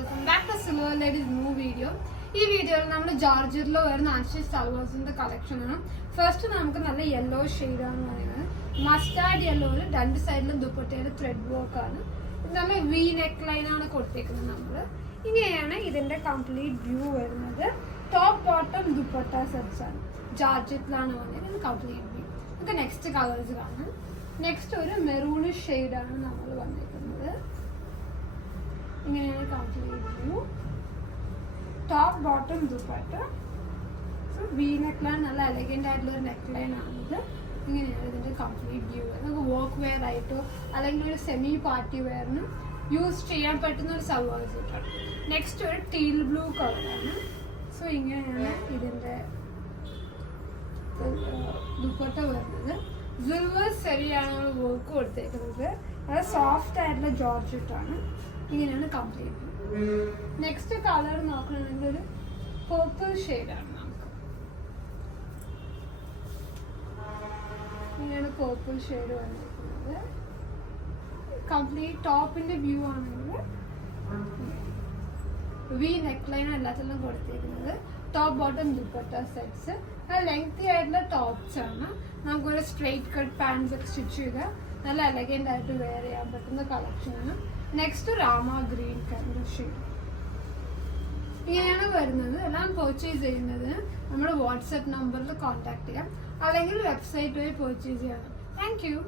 Welcome back to silver ladies new video. ഈ വീഡിയോയിൽ നമ്മൾ ജോർജറ്റിൽ വരുന്ന ആൻഷി സൽവാസിന്റെ കളക്ഷൻ ആണ്. ഫസ്റ്റ് നമുക്ക് നല്ല യെല്ലോ ഷെയ്ഡാണ് പറയുന്നത്. മസ്റ്റാർഡ് യെല്ലോയിൽ രണ്ട് സൈഡിലും ദുപ്പട്ടയുടെ ത്രെഡ് വർക്ക് ആണ്. നല്ല വി നെക്ക് ലൈൻ ആണ് കൊടുത്തേക്കുന്നത്. നമ്മൾ ഇങ്ങനെയാണ് ഇതിന്റെ കംപ്ലീറ്റ് വ്യൂ വരുന്നത്. ടോപ്പ് ബോട്ടം ദുപ്പട്ട സെറ്റ്സ് ആണ്. ജോർജറ്റിലാണ് വന്നത് കംപ്ലീറ്റ് വ്യൂ. നമുക്ക് നെക്സ്റ്റ് കളേഴ്സ് കാണാം. നെക്സ്റ്റ് ഒരു മെറൂണിഷ് ഷെയ്ഡാണ് നമ്മൾ വന്നിരിക്കുന്നത്. ഇങ്ങനെയാണ് complete view. Top bottom dupatta V neck line, നല്ല എലഗന്റ് ആയിട്ടുള്ള ഒരു നെക്ക് ലൈൻ ആണിത്. ഇങ്ങനെയാണ് ഇതിന്റെ കംപ്ലീറ്റ് വ്യൂ. നമുക്ക് വർക്ക് വെയർ ആയിട്ടോ അല്ലെങ്കിൽ ഒരു സെമി പാർട്ടി വെയറിന് യൂസ് ചെയ്യാൻ പറ്റുന്ന ഒരു സൽവാർ സ്യൂട്ടാണ്. നെക്സ്റ്റ് ഒരു ടീൽ ബ്ലൂ കളറാണ്. സോ ഇങ്ങനെയാണ് ഇതിന്റെ ദുപ്പട്ട വരുന്നത്. സിൽവർ സെറിയാണ് വർക്ക് കൊടുത്തേക്കുന്നത്. അത് സോഫ്റ്റ് ആയിട്ടുള്ള ജോർജറ്റ് ആണ്. ഇങ്ങനെയാണ് കംപ്ലീറ്റ്. നെക്സ്റ്റ് കളർ നോക്കണമെങ്കിൽ ഒരു പർപ്പിൾ ഷെയ്ഡാണ്. നമുക്ക് ഇങ്ങനെയാണ് പർപ്പിൾ ഷെയ്ഡ് വന്നിരിക്കുന്നത്. കംപ്ലീറ്റ് ടോപ്പിന്റെ വ്യൂ ആണെങ്കിൽ വി നെക്ക് ലൈൻ എല്ലാത്തിലും കൊടുത്തിരിക്കുന്നത്. Top bottom dupatta sets lengthy ആയിട്ടുള്ള ടോപ്സ് ആണ്. നമുക്കൊരു സ്ട്രെയിറ്റ് കട്ട് പാൻസ് ഒക്കെ സ്റ്റിച്ച് ചെയ്ത് നല്ല എലഗന്റ് ആയിട്ട് വെയർ ചെയ്യാൻ പറ്റുന്ന കളക്ഷനാണ്. Next Rama green colour shade. ഇങ്ങനെയാണ് വരുന്നത്. എല്ലാം പർച്ചേസ് ചെയ്യുന്നത് നമ്മുടെ വാട്സാപ്പ് നമ്പറിൽ കോൺടാക്ട് ചെയ്യാം, അല്ലെങ്കിൽ വെബ്സൈറ്റ് വഴി പർച്ചേസ് ചെയ്യാം. Thank you.